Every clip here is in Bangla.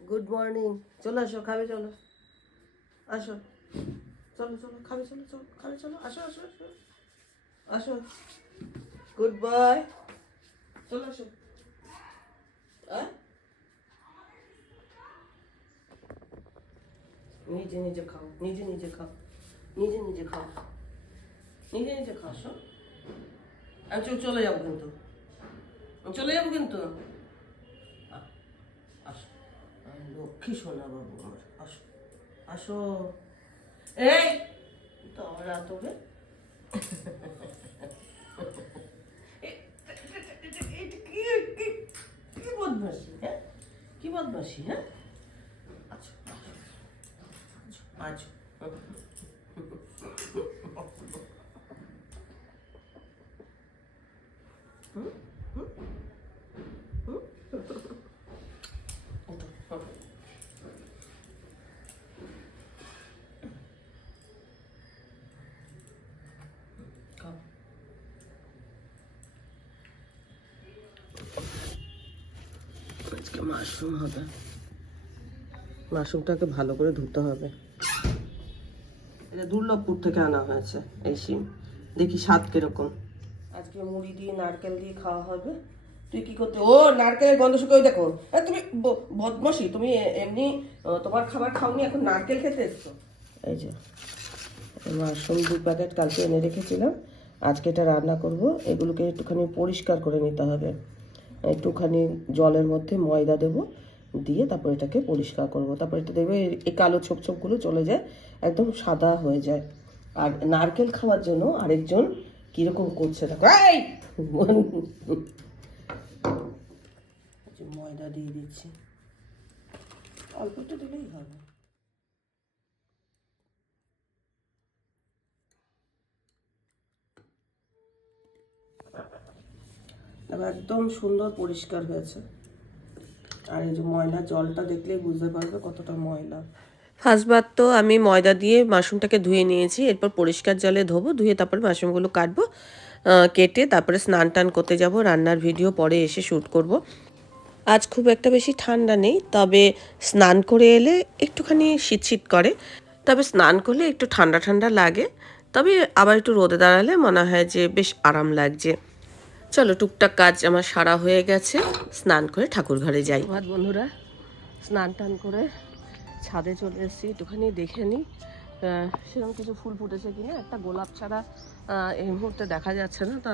গুড মর্নিং চলো আসো, খাবে, চলো। আসো। চলো চলো, খাবে, চলো চলো, খাবে, চলো। আসো আসো আসো। আসো। গুড বয় চলো, আসো? নিজে নিজে খাও নিজে নিজে খাও নিজে নিজে খাও নিজে নিজে খাও আসো আমি চল- যাব কিন্তু। চলে যাব কিন্তু। আসো। লক্ষ্মী সোনা বাবু আমার আসো। আসো। এই! তোরা তোরে বদমাসি হ্যাঁ আচ্ছা আচ্ছা খাও আজকে মাশরুম হবে। মাশরুমটাকে ভালো করে ধুতে হবে। এটা দুর্লভপুর থেকে আনা হয়েছে এই শিম। দেখি স্বাদ কীরকম। আজকে মুড়ি দিয়ে নারকেল দিয়ে খাওয়া হবে। তুই কি করতে ও নারকেলের গন্ধ শুকে ওই দেখো এ, তুমি ব- বদমাসি তুমি এমনি তোমার খাবার খাওনি এখন নারকেল খেতে এসছো। এই যে মাশরুম দু প্যাকেট কালকে এনে রেখেছিলাম। আজকে এটা রান্না করব। এগুলোকে একটুখানি পরিষ্কার করে নিতে হবে। একটুখানি জলের মধ্যে ময়দা দেব, দিয়ে তারপর এটাকে পরিষ্কার করব। তারপর এটা দেখবে এই- কালো ছোপ ছোপগুলো চলে যায়, একদম সাদা হয়ে যায়। আর নারকেল খাওয়ার জন্য আরেকজন কীরকম করছে দেখো ময়দা দিয়ে দিচ্ছি। অল্প একটু দিলেই হবে দেখো একদম সুন্দর পরিষ্কার হয়েছে। আর এই যে ময়লা জলটা দেখলেই বুঝতে পারবে কতটা ময়লা। ফার্স্টবার তো আমি ময়দা দিয়ে মাশরুমটাকে ধুয়ে নিয়েছি, এরপর পরিষ্কার জলে ধোবো, ধুয়ে তারপরে মাশরুমগুলো কাটবো কেটে তারপরে স্নান টান করতে যাব, রান্নার ভিডিও পরে এসে শ্যুট করব। আজ খুব একটা বেশি ঠান্ডা নেই, তবে স্নান করে এলে একটুখানি শীত শীত করে, তবে স্নান করলে একটু ঠান্ডা ঠান্ডা লাগে, তবে আবার একটু রোদে দাঁড়ালে মনে হয় যে বেশ আরাম লাগছে। চলো টুকটাক কাজ আমার সারা হয়ে গেছে। স্নান করে ঠাকুর ঘরে যাই। ভাত বন্ধুরা। স্নান টান করে ছাদে চলে এসেছি, একটুখানি দেখে নিই সেরকম কিছু ফুল ফুটেছে কিনা? একটা গোলাপ ছাড়া এই মুহূর্তে দেখা যাচ্ছে না তা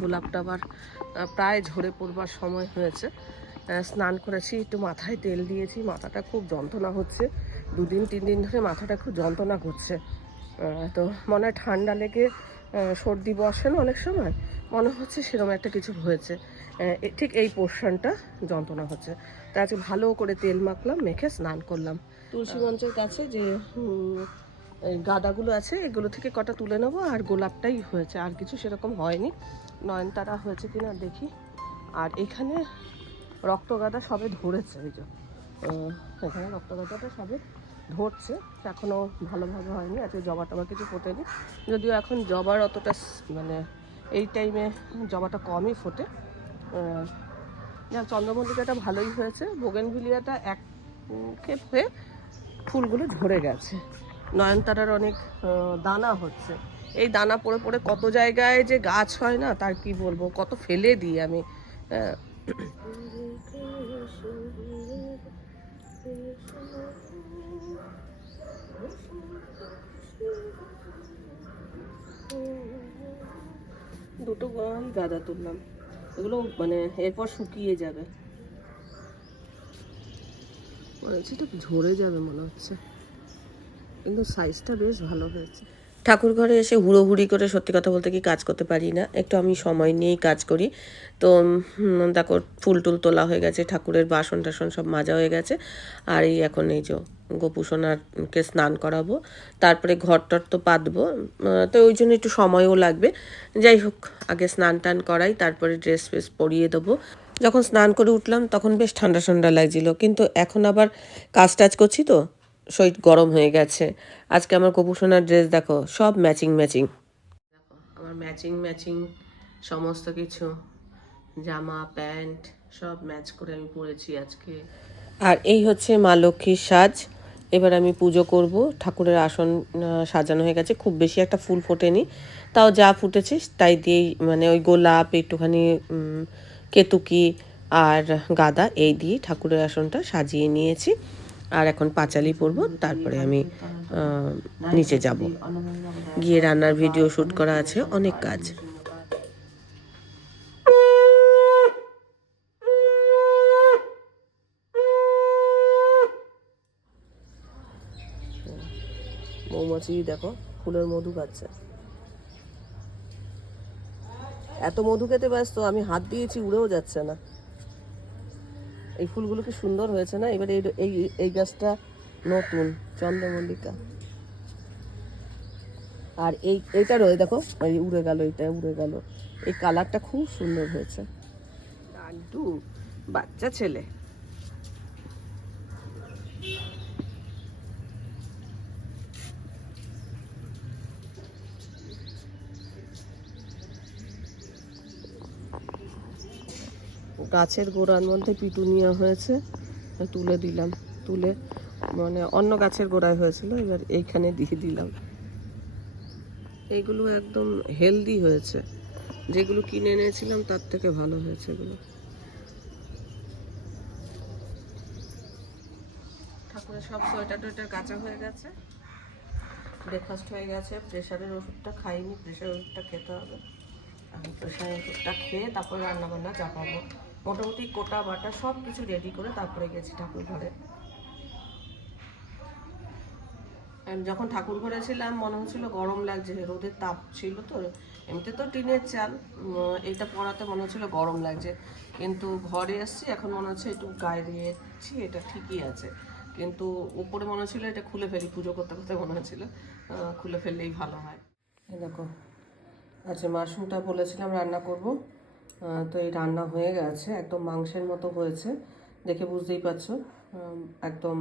গোলাপটা আবার প্রায় ঝরে পড়বার সময় হয়েছে। স্নান করেছি, একটু মাথায় তেল দিয়েছি, মাথাটা খুব যন্ত্রণা হচ্ছে। দুদিন, তিন দিন ধরে মাথাটা খুব যন্ত্রণা করছে। তো মনে হয় ঠান্ডা লেগে সর্দি বসে না অনেক সময়, মনে হচ্ছে সেরকম একটা কিছু হয়েছে। ঠিক এই পোর্শনটা যন্ত্রণা হচ্ছে। তা আজকে ভালো করে তেল মাখলাম, মেখে স্নান করলাম। তুলসী মঞ্চের কাছে যে গাদাগুলো আছে, এগুলো থেকে কটা তুলে নেব, আর গোলাপটাই হয়েছে। আর কিছু সেরকম হয়নি। নয়নতারা হয়েছে কিনা দেখি। আর এখানে রক্তগাদা সবে ধরেছে, এই যে। এখানে রক্তগাদাটা সবে ধরছে এখনও ভালোভাবে হয়নি, আজকে জবা টবা কিছু ফোটেনি। যদিও এখন জবার অতটা মানে এই টাইমে জবাটা কমই ফোটে। যা চন্দ্রমল্লিকাটা ভালোই হয়েছে, বোগেনভিলিয়াটা এক ক্ষেপ হয়ে ফুলগুলো ঝরে গেছে। নয়নতারার অনেক দানা হচ্ছে। এই দানা পড়ে পড়ে কত জায়গায় যে গাছ হয় না, তার কি বলব? কত ফেলে দিই আমি। দুটো আমি গাঁদা তুললাম এগুলো মানে এরপর শুকিয়ে যাবে। মনে হচ্ছে ঝরে যাবে মনে হচ্ছে। কিন্তু সাইজটা বেশ ভালো হয়েছে। ঠাকুর ঘরে এসে হুড়োহুড়ি করে সত্যি কথা বলতে কি কাজ করতে পারি না। একটু আমি সময় নিয়েই কাজ করি। তো দেখো, ফুল টুল তোলা হয়ে গেছে, ঠাকুরের বাসন টাসন সব মাজা হয়ে গেছে। আর এই এখন এই যে গোপুসোনারকে স্নান করাবো, তারপরে ঘর টর তো পাতবো তো ওই জন্য একটু সময়ও লাগবে। যাই হোক, আগে স্নান টান করাই, তারপরে ড্রেস ফ্রেস পরিয়ে দেবো। যখন স্নান করে উঠলাম, তখন বেশ ঠান্ডা ঠান্ডা লাগছিল। কিন্তু এখন আবার কাজ টাজ করছি তো শরীর গরম হয়ে গেছে। আজকে আমার কপুসোনার ড্রেস দেখো সব ম্যাচিং ম্যাচিং দেখো আমার ম্যাচিং ম্যাচিং সমস্ত কিছু জামা প্যান্ট সব ম্যাচ করে আমি পরেছি আজকে। আর এই হচ্ছে মা লক্ষ্মীর সাজ। এবার আমি পুজো করব। ঠাকুরের আসন সাজানো হয়ে গেছে। খুব বেশি একটা ফুল ফোটেনি। তাও যা ফুটেছে তাই দিয়েই মানে ওই গোলাপ একটুখানি কেতুকি আর গাদা এই দিয়ে ঠাকুরের আসনটা সাজিয়ে নিয়েছি। আর এখন পাঁচালি পরবো, তারপরে আমি নিচে যাব। গিয়ে রান্নার ভিডিও শ্যুট করা আছে, অনেক কাজ। মৌমাছি, দেখো, ফুলের মধু খাচ্ছে। এত মধু খেতে ব্যস্ত, আমি হাত দিয়েছি, উড়েও যাচ্ছে না। এই ফুলগুলো কি সুন্দর হয়েছে না? এবার এই এই গাছটা নতুন, চন্দ্রমল্লিকা। আর এই এইটা রয়ে দেখো, এই উড়ে গেল, এইটা উড়ে গেল। এই কালারটা খুব সুন্দর হয়েছে। বাচ্চা ছেলে। গাছের গোড়ার মধ্যে পিটুনিয়া হয়েছে তুলে দিলাম। তুলে মানে অন্য গাছের গোড়ায় হয়েছিল, এবার এইখানে দিয়ে দিলাম। এইগুলো একদম হেলদি হয়েছে। যেগুলো কিনে এনেছিলাম, তার থেকে ভালো হয়েছে এগুলো। ঠাকুরের সব সোয়েটার টোয়েটার কাঁচা হয়ে গেছে। ব্রেকফাস্ট হয়ে গেছে। প্রেশারের ওষুধটা খাইনি প্রেশারের ওষুধটা খেতে হবে। আমি প্রেশারের ওষুধটা খেয়ে তারপরে রান্না বান্না চাপাবো। মোটামুটি কোটা বাটা সব কিছু রেডি করে তারপরে গেছি ঠাকুর ঘরে। যখন ঠাকুর ঘরে ছিলাম, মনে হচ্ছিল গরম লাগছে, রোদের তাপ ছিল তো, এমনিতে তো টিনের চাল এটা পরাতে মনে হচ্ছিল গরম লাগছে। কিন্তু ঘরে এসছি, এখন মনে হচ্ছে একটু গায়ে দিয়েছি, এটা ঠিকই আছে। কিন্তু উপরে মনে হচ্ছিল এটা খুলে ফেলি, পুজো করতে করতে মনে হচ্ছিল খুলে ফেললেই ভালো হয়। দেখো আচ্ছা মাশরুমটা বলেছিলাম রান্না করব। তো এই রান্না হয়ে গেছে একদম মাংসের মতো হয়েছে দেখে বুঝতেই পারছ। একদম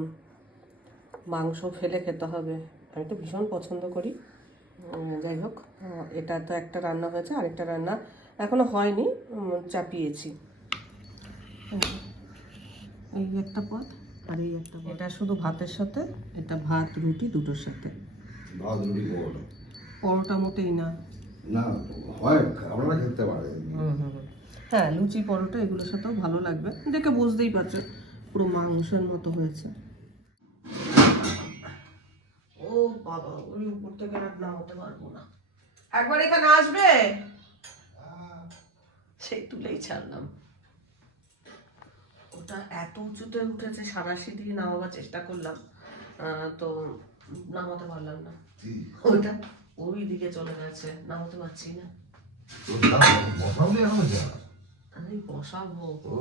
মাংস ফেলে খেতে হবে। আমি তো ভীষণ পছন্দ করি। যাই হোক এটা তো একটা রান্না হয়েছে আরেকটা রান্না এখনও হয়নি চাপিয়েছি। এই একটা পদ আর এই একটা পদ। এটা শুধু ভাতের সাথে এটা ভাত রুটি দুটোর সাথে। ভাত রুটি পরোটা। পরোটা মোটেই না। না হয় আমরা খেতে পারে হ্যাঁ লুচি পরোটা এগুলোর সাথেও ভালো লাগবে। দেখে বুঝতেই পারছ পুরো মাংসের মতো হয়েছে। ও বাবা ওই উপর থেকে আর নামতে পারব না। একবার এখানে আসবে? সেই তুলেই ছাড়লাম। ওটা এত উঁচুতে উঠেছে সারাশি দিয়ে নামাবার চেষ্টা করলাম। আহ, তো নামাতে পারলাম না। ওইটা ওই দিকে চলে গেছে নামাতে পারছি না। আমি বসাবো ও।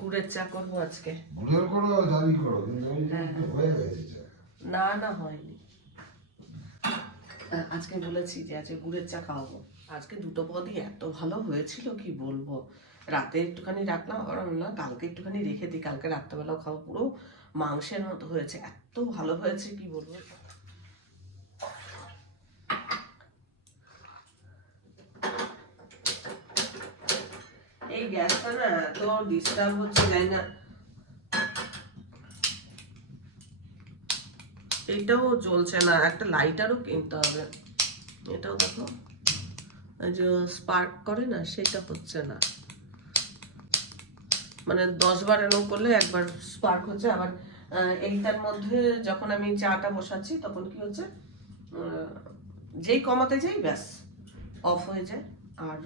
গুড়ের চা করব আজকে। গুড়ের করো দাবি করো কিন্তু হয়ে। গেছে না না হয়নি। আজকে বলেছি যে আজকে গুড়ের চা খাওয়াবো। আজকে দুটো পদই এত ভালো হয়েছিল কি বলব? রাতে একটুখানি রাখলাম আবার বললাম কালকে একটুখানি রেখে দিই কালকে রাত্রেবেলাও খাব। পুরো মাংসের মতো হয়েছে এত ভালো হয়েছে কি বলব এই গ্যাসটা না এত ডিস্টার্ব হচ্ছে যাই না এইটাও চলছে না একটা লাইটারও কিনতে হবে। এটাও দেখো। যে স্পার্ক করে না, সেটা হচ্ছে না। মানে দশ বার এরকম করলে একবার স্পার্ক হচ্ছে, আবার এইটার মধ্যে যখন আমি চাটা বসাচ্ছি, তখন কি হচ্ছে যেই কমাতে যাই, ব্যাস অফ হয়ে যায়। আর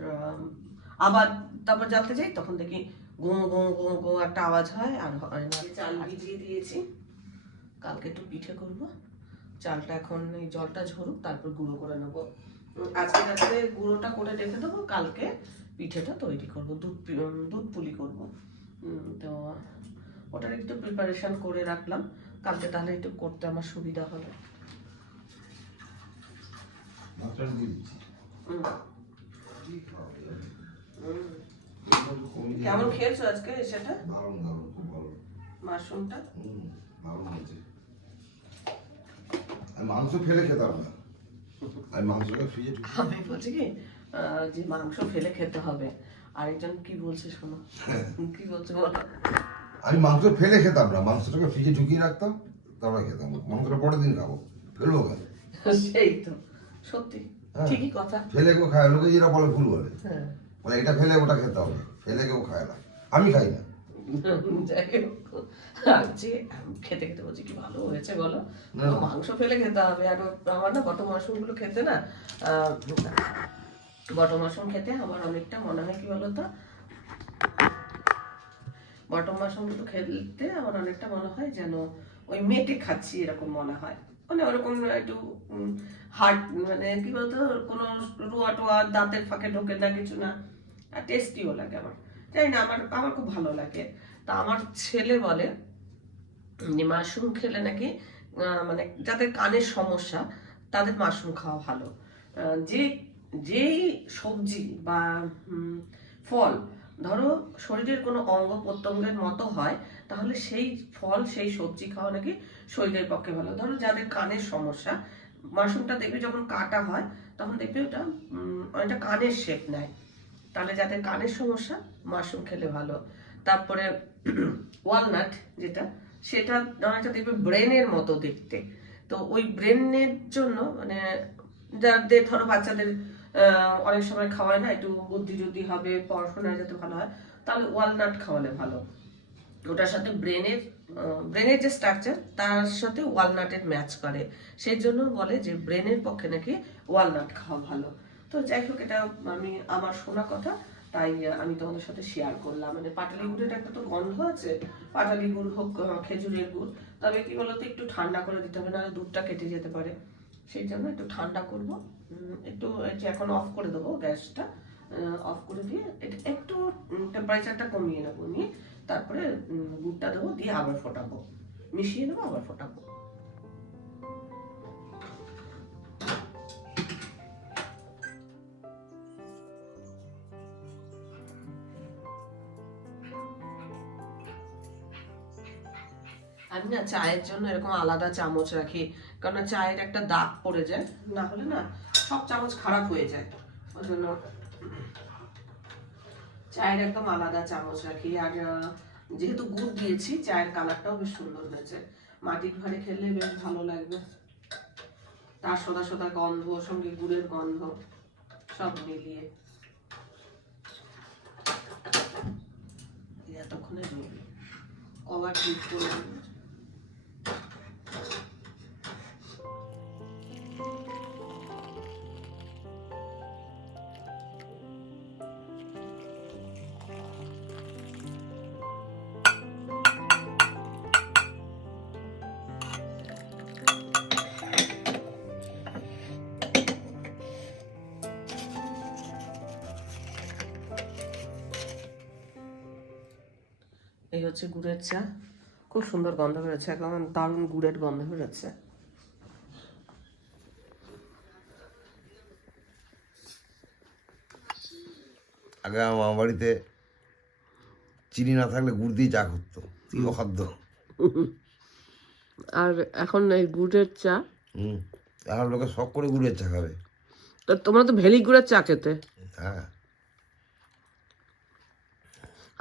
আবার তারপর যাতে যাই তখন দেখি গো গো গো গো একটা আওয়াজ হয় আর চাল ভিজিয়ে দিয়েছি। কালকে একটু পিঠে করব। চালটা এখন এই জলটা ঝরুক তারপর গুঁড়ো করে নেব। আজকে রাত্রে গুঁড়োটা করে রেখে দেবো কালকে পিঠেটা তৈরি করব দুধ দুধ পুলি করব। তো ওটার একটু প্রিপারেশান করে রাখলাম। কালকে তাহলে একটু করতে আমার সুবিধা হবে। মাটন কেমন খেয়েছো আজকে সেটা? দারুণ দারুণ খুব ভালো। মাশরুমটা? হুম দারুণ হয়েছে। আমি মাংস ফেলে খেতাম না। আমি মাংসটা ফ্রিজে আমি বলছি কি যে মাংস ফেলে খেতে হবে। আরেকজন কি বলছে শোনো? কি বলছে বলো? আমি মাংস ফেলে খেতাম না মাংসটাকে ফ্রিজে ঢুকিয়ে রাখতাম তারপরে খেতাম। মাংসটা পরের দিন খাব। ফেলব কেন? সেই তো সত্যি হ্যাঁ। ঠিকই কথা। ফেলে কেউ খায় লোকে যেটা বলে ভুল বলে। হ্যাঁ। মানে এটা ফেলে ওটা খেতে হবে। ফেলে কেউ খায় না। আমি খাই না। খেতে খেতে বলছি কি ভালো হয়েছে বলো? মাংস ফেলে খেতে হবে। আর আমার না বট মাশরুমগুলো খেতে না বট মাশরুম খেতে আমার অনেকটা মনে হয় কি বলতো? বটম মাশরুমগুলো খেতে আমার অনেকটা মনে হয় যেন ওই মেটে খাচ্ছি এরকম মনে হয়। মানে ওরকম একটু হার্ড মানে কি বলতো, কোনো রোয়া টোয়া দাঁতের ফাঁকে ঢোকে না, কিছু না। আর টেস্টিও লাগে আমার। জানি না, আমার আমার খুব ভালো লাগে। তা আমার ছেলে বলে যে, মাশরুম খেলে নাকি মানে যাদের কানের সমস্যা, তাদের মাশরুম খাওয়া ভালো। যে, যেই সবজি বা ফল ধরো শরীরের কোনো অঙ্গ প্রত্যঙ্গের মতো হয়, তাহলে সেই ফল, সেই সবজি খাওয়া নাকি শরীরের পক্ষে ভালো। ধরো যাদের কানের সমস্যা, মাশরুমটা দেখবে যখন কাটা হয়, তখন দেখবে ওটা অনেকটা কানের শেপ নেয়। তাহলে যাদের কানের সমস্যা, মাশরুম খেলে ভালো। তারপরে ওয়ালনাট যেটা, সেটা অনেকটা দেখবে ব্রেনের মতো দেখতে। তো ওই ব্রেনের জন্য মানে যাদের, ধরো বাচ্চাদের অনেক সময় খাওয়ায় না, একটু বুদ্ধি যদি হবে, পড়াশোনায় যাতে ভালো হয়, তাহলে ওয়ালনাট খাওয়ালে ভালো। ওটার সাথে ব্রেনের ব্রেনের যে স্ট্রাকচার তার সাথে ওয়ালনাটের ম্যাচ করে। সেই জন্য বলে যে ব্রেনের পক্ষে নাকি ওয়ালনাট খাওয়া ভালো। তো যাই হোক, এটা আমি, আমার শোনা কথা, তাই আমি তোমাদের সাথে শেয়ার করলাম। মানে পাটালি গুড়ের একটা তো গন্ধ আছে পাটালি গুড় হোক খেজুরের গুড়, তবে কি বলতো, একটু ঠান্ডা করে দিতে হবে, নাহলে দুধটা কেটে যেতে পারে। সেই জন্য একটু ঠান্ডা করব। একটু এখন অফ করে দেবো গ্যাসটা। অফ করে দিয়ে একটু টেম্পারেচারটা কমিয়ে নেব নিয়ে, তারপরে গুড়টা দেবো দিয়ে আবার ফোটাবো। মিশিয়ে নেব আবার ফোটাবো। আমি না চায়ের জন্য এরকম আলাদা চামচ রাখি। কারণ চায়ের একটা দাগ পড়ে যায়। না হলে না, সব চামচ খারাপ হয়ে যায়। ওই জন্য চায়ের একদম আলাদা চামচ রাখি। আর যেহেতু গুড় দিয়েছি, চায়ের কালারটাও বেশ সুন্দর হয়েছে। মাটির ঘরে খেলে বেশ ভালো লাগবে। তার সদা সদা গন্ধ, সঙ্গে গুড়ের গন্ধ, সব মিলিয়ে। এতক্ষণে কভার ঠিক করে এই হচ্ছে গুড়ের চা। খুব সুন্দর গন্ধ বেরোচ্ছে একদম দারুণ গুড়ের গন্ধ বেরোচ্ছে। আগে আমার বাড়িতে চিনি না থাকলে গুড় দিয়ে চা করতো কি অখাদ্য আর এখন এই গুড়ের চা? হুম এখন লোকে শখ করে গুড়ের চা খাবে। তো তোমরা তো ভেলি গুড়ের চা খেতে। হ্যাঁ।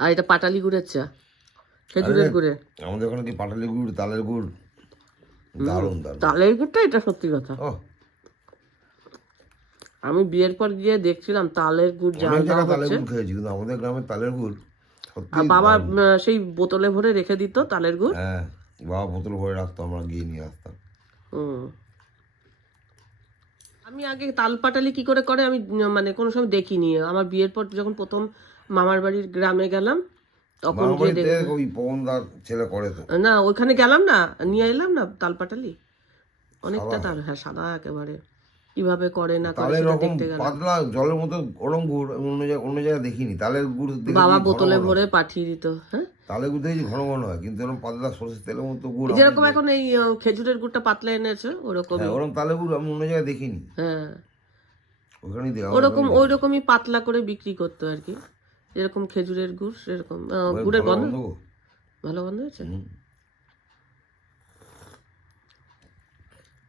আর এটা পাটালি গুড়ের চা? খেজুরের গুড়ে? আমাদের ওখানে কি পাটালি গুড় তালের গুড়? দারুণ দারুণ। তালের গুড়টা এটা সত্যি কথা। আমি বিয়ের পর গিয়ে দেখছিলাম তালের গুড় জাল দেওয়া তালের হচ্ছে। গুড় খেয়েছি কিন্তু আমাদের গ্রামে তালের গুড় আর বাবা সেই বোতলে ভরে রেখে দিত তালের গুড়? হ্যাঁ বাবা বোতল ভরে রাখতো আমরা গিয়ে নিয়ে আসতাম। হুম। আমি আগে তাল পাটালি কি করে করে আমি মানে কোনো সময় দেখিনি। আমার বিয়ের পর যখন প্রথম মামার বাড়ির গ্রামে গেলাম তখন গিয়ে ওই পবনদার ছেলে করে তো। না ওইখানে গেলাম না নিয়ে এলাম না তাল পাটালি অনেকটা তাল হ্যাঁ সাদা একেবারে। কীভাবে করে না করে তালের সেটা রকম দেখতে গেলাম। পাতলা জলের মতো ওরম গুড় আমি অন্য জায়গায় অন্য জায়গায় দেখিনি। তালের গুড় দেখেছি বাবা ঘন বোতলে ঘন। ভরে পাঠিয়ে দিত হ্যাঁ? তালের গুড় দেখেছি ঘন ঘন হয় কিন্তু ওরকম পাতলা সরষের তেলের মতো গুড় আমি যেরকম এখন এই আহ, খেজুরের গুড়টা পাতলা এনেছে ওরকম হ্যাঁ ওরকম তালের গুড় আমি অন্য জায়গায় দেখিনি। হ্যাঁ। ওখানেই ওরকম ওই রকমই পাতলা করে বিক্রি করতো আর কি। যেরকম খেজুরের গুড় ওই গুড়ের গন্ধ? ভালো গন্ধ হয়েছে?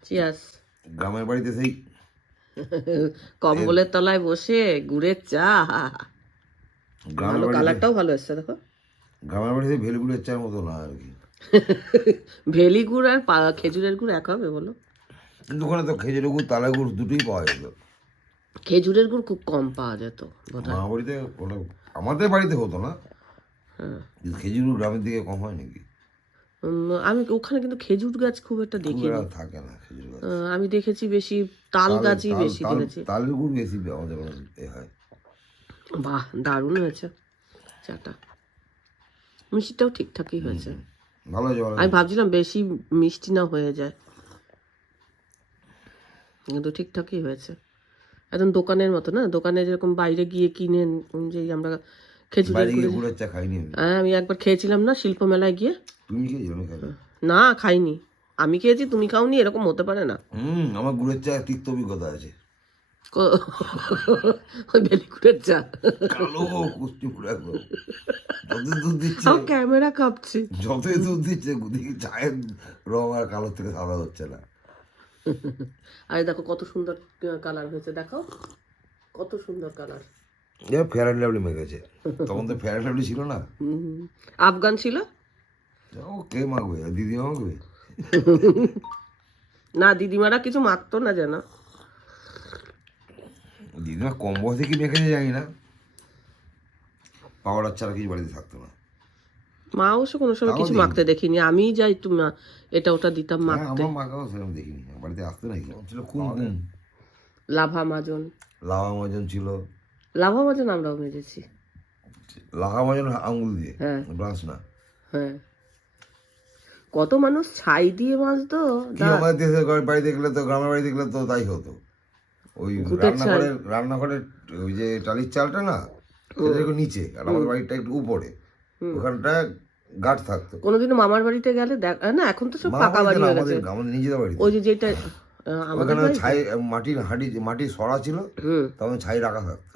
চিয়াস গ্রামের বাড়িতে সেই কম্বলের তলায় বসে গুড়ের চা ভালো কালারটাও ভালো এসছে দেখো। গ্রামের বাড়িতে ভেলগুড়ের চার মতো না আর কি। ভেলি গুড় আর খেজুরের গুড় এক হবে বলো। কিন্তু ওখানে তো খেজুরের গুড় তালা গুড় দুটোই পাওয়া যেত। খেজুরের গুড় খুব কম পাওয়া যেত বাড়িতে ওটা আমাদের বাড়িতে হতো না। হ্যাঁ। কিন্তু খেজুর গ্রামের দিকে কম হয় নাকি? আমি ওখানে কিন্তু খেজুর গাছ খুব একটা দেখি একটা থাকে না খেজুর গাছ। আমি দেখেছি বেশি তাল তাল- গাছই বেশি দেখেছি তালের গুড় বেশি আমাদের এ হয়। বাহ দারুণ হয়েছে চাটা। মিষ্টিটাও ঠিকঠাকই হয়েছে। ভালো হয়েছে ভালো আমি ভাবছিলাম বেশি মিষ্টি না হয়ে যায়। কিন্তু ঠিকঠাকই হয়েছে। একদম দোকানের মতো না? দোকানে যেরকম বাইরে গিয়ে কিনে যে আমরা হ্যাঁ আমি একবার খেয়েছিলাম না শিল্প মেলায় গিয়ে। তুমি না খাইনি। আমি খেয়েছি তুমি খাওনি এরকম হতে পারে না। হুম আমার গুড়ের চা তিক্ত অভিজ্ঞতা আছে। ওই বেলিকুড়ের চা। কালো কুস্তি পুরো যতই দুধ দিচ্ছে ক্যামেরা কাঁপছে। যতই দুধ দিচ্ছে চায়ের রং আর কালো থেকে সাদা হচ্ছে না। আরে দেখো কত সুন্দর কালার হয়েছে দেখো কত সুন্দর কালার এ ফেয়ার অ্যান্ড লাভলি মেখেছে তখন তো ফেয়ার অ্যান্ড লাভলি ছিল না? আফগান ছিল? ও কে মাখবে দিদি মাখবে না দিদিমারা কিছু মাখতো না যেন। দিদিমা কম বয়সে কি মেখেছে জানি না। পাউডার ছাড়া কিছু বাড়িতে থাকতো না। মা অবশ্য কোনো সময় কিছু মাখতে দেখিনি। আমি যাই একটু মা- এটা ওটা দিতাম হ্যাঁ মাখতে। আমার সেরকম দেখিনি। বাড়িতে আসতে নাকি ছিল কুমকুম লাভা মাজন লাভা মজন ছিল। লাভা মাজন আমরাও মেজেছি। লাভা মজন আঙুল দিয়ে? হ্যাঁ। ব্রাঞ্চ না? হ্যাঁ। কত মানুষ ছাই দিয়ে মাজতো কি আমাদের দেশের বাড়ি দেখলে তো গ্রামের বাড়ি দেখলে তো তাই হতো। ওই রান্নাঘরের রান্নাঘরের ওই যে টালির চালটা না সেটা নিচে আর আমাদের বাড়িটা একটু উপরে। ওখানটায় থাকতো। মামার বাড়িতে গেলে না এখন তো সব পাকা বাড়ি হয়ে গেছে। আমাদের নিজেদের বাড়িতে। ওই যে যেটা ওখানে ছাই মাটির হাঁড়ি মাটির সরা ছিল তখন ছাই রাখা থাকতো।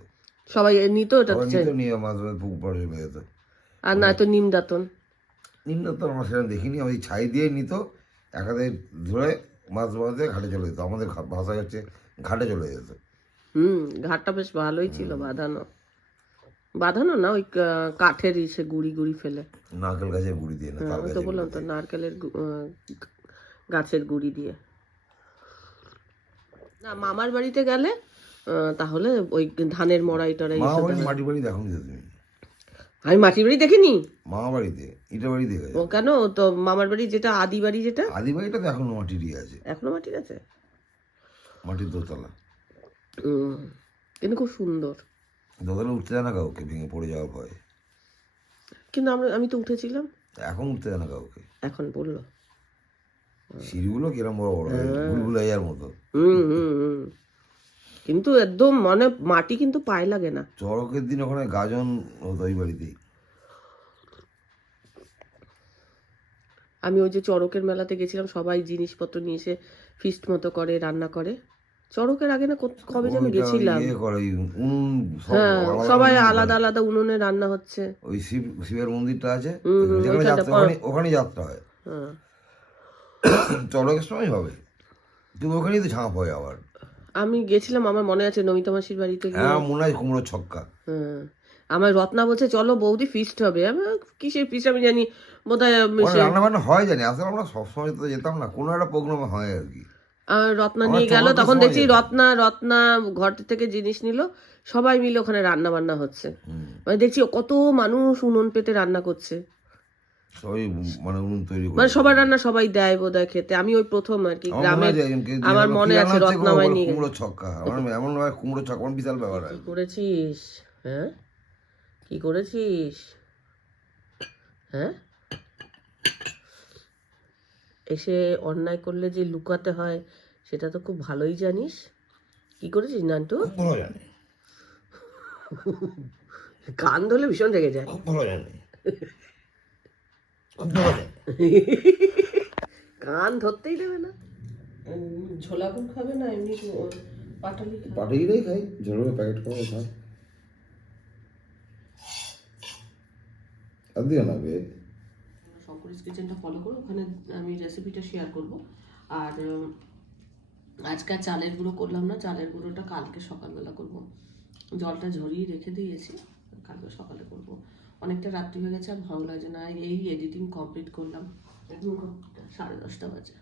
সবাই নিত এটা নিত নিয়ে পুকুর চলে যেত আর না তো নিম দাতন। নিম্ন তো আমরা সেরকম দেখিনি ওই ছাই দিয়ে নিত এক হাতে ধরে মাছ ঘাটে চলে যেত। আমাদের ভাষায় হচ্ছে ঘাটে চলে যেত। হুম ঘাটটা বেশ ভালোই ছিল বাঁধানো। বাঁধানো না? ওই কাঠের ইসে গুড়ি গুড়ি ফেলে। নারকেল গাছের গুড়ি দিয়ে না হ্যাঁ, আমি তো বললাম তো নারকেলের গাছের গুড়ি দিয়ে। না মামার বাড়িতে গেলে তাহলে ওই ধানের মড়াই টড়াই মা এসব বাড়ি মাটি বাড়ি দেখো তুমি? আমি মাটির বাড়ি দেখিনি? মা বাড়িতে ইটা বাড়ি দেখে ও কেন? তো মামার বাড়ি যেটা আদি বাড়ি যেটা? আদি বাড়িটা তো এখনও মাটিরই আছে। এখনও মাটির আছে? মাটির দোতলা। কিন্তু খুব সুন্দর। দোতলা উঠতে যায় না কাউকে ভেঙে পড়ে যাওয়ার ভয়ে। কিন্তু আমরা আমি তো উঠেছিলাম। এখন উঠতে যায় না কাউকে। এখন বলল। সিঁড়িগুলো কিরম বড় বড় ভুলভুলাইয়ার মতো। হুম হুম হুম। কিন্তু একদম মানে মাটি কিন্তু পায়ে লাগে না। চড়কের দিন ওখানে গাজন হতো ওই বাড়িতেই। আমি ওই যে চড়কের মেলাতে গেছিলাম সবাই জিনিসপত্র নিয়ে এসে ফিস্ট মতো করে রান্না করে। চড়কের আগে না কবে যেন গেছিলাম। ইয়ে সব হ্যাঁ সবাই আলাদা আলাদা উনুনে রান্না হচ্ছে। ওই শিব শিবের মন্দিরটা আছে ওখানে যাত্রা হয়। হ্যাঁ। চড়কের সময় হবে। কিন্তু ওখানেই তো ঝাঁপ হয় আবার। আমি গেছিলাম আমার মনে আছে নমিতা মাসির বাড়িতে হ্যাঁ মনে হয় কুমড়ো ছক্কা। হ্যাঁ। আমার রত্না বলছে চলো বৌদি ফিস্ট হবে। আমি কিসের ফিস্ট আমি জানি বোধ হয় রান্না বান্না হয় জানি আসলে আমরা সবসময় তো যেতাম না কোনো একটা প্রোগ্রাম হয় আর কি। রত্না নিয়ে গেল তখন দেখছি রত্না রত্না ঘর থেকে জিনিস নিল সবাই মিলে ওখানে রান্না বান্না হচ্ছে মানে দেখছি কত মানুষ উনুন পেতে রান্না করছে। মানে উনুন তৈরি মানে সবার রান্না সবাই দেয় বোধ হয় খেতে। আমি ওই প্রথম আর কি দিয়ে আমার মনে আছে বলে, নিয়ে কুমড়ো ছক্কা। আমার এমন হয় কুমড়ো ছক্কা বিশাল ব্যাপার কি। করেছিস? হ্যাঁ? কি করেছিস? হ্যাঁ? এসে অন্যায় করলে যে লুকাতে হয় সেটা তো খুব ভালোই জানিস। কি করেছিস নান্টু? ভালো জানে। কান ধরলে ভীষণ রেগে যায়। খুব ভালো জানে। কান ধরতেই দেবে না। ঝোলা গুড় খাবে না? এমনি পাটালি খাই প্যাকেট খাব খাই। আর দিও না বে শঙ্করিস কিচেনটা ফলো করো, ওখানে আমি রেসিপিটা শেয়ার করব। আর আজকে আর চালের গুঁড়ো করলাম না, চালের গুঁড়োটা কালকে সকালবেলা করব। জলটা ঝরিয়ে রেখে দিয়েছি, কালকে সকালে করব। অনেকটা রাত্রি হয়ে গেছে, আর ভালো লাগছে না, এই এডিটিং কমপ্লিট করলাম। সাড়ে দশটা বাজে।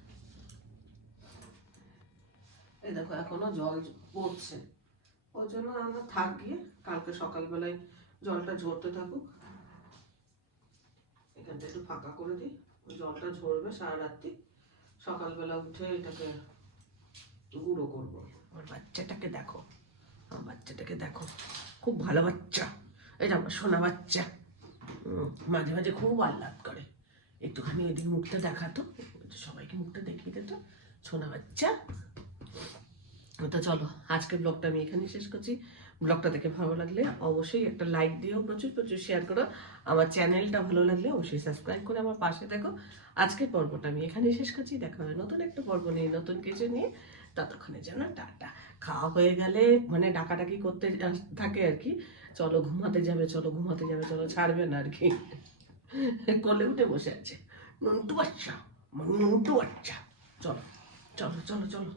এই দেখো, এখনও জল পড়ছে। ওই জন্য আমরা থাক কালকে সকালবেলায় জলটা ঝরতে থাকুক। এখানটা একটু ফাঁকা করে দিই। জলটা ঝরবে সারা রাত্রি। সকালবেলা উঠে এটাকে গুঁড়ো করব। আমার বাচ্চাটাকে দেখো। আমার বাচ্চাটাকে দেখো। খুব ভালো বাচ্চা। এটা আমার সোনা বাচ্চা। মাঝে মাঝে খুব আহ্লাদ করে। একটুখানি এদিক মুখটা দেখাতো। সবাইকে মুখটা দেখিয়ে দিত। সোনা বাচ্চা। তো চলো, আজকের ব্লগটা আমি এখানেই শেষ করছি। ব্লগটা দেখে ভালো লাগলে অবশ্যই একটা লাইক দিও, প্রচুর প্রচুর শেয়ার করো। আমার চ্যানেলটা ভালো লাগলে অবশ্যই সাবস্ক্রাইব করে আমার পাশে দেখো আজকের পর্বটা আমি এখানেই শেষ করছি। দেখা হবে নতুন একটা পর্ব নিয়ে, নতুন কিছু নিয়ে। ততক্ষণে যেন টাটা। খাওয়া হয়ে গেলে মানে ডাকাডাকি করতে থাকে আর কি। চলো ঘুমাতে যাবে, চলো ঘুমাতে যাবে, চলো ছাড়বে না আর কি। কোলে উঠে বসে আছে। নন্টু বাচ্চা নন্টু বাচ্চা। চলো চলো চলো চলো?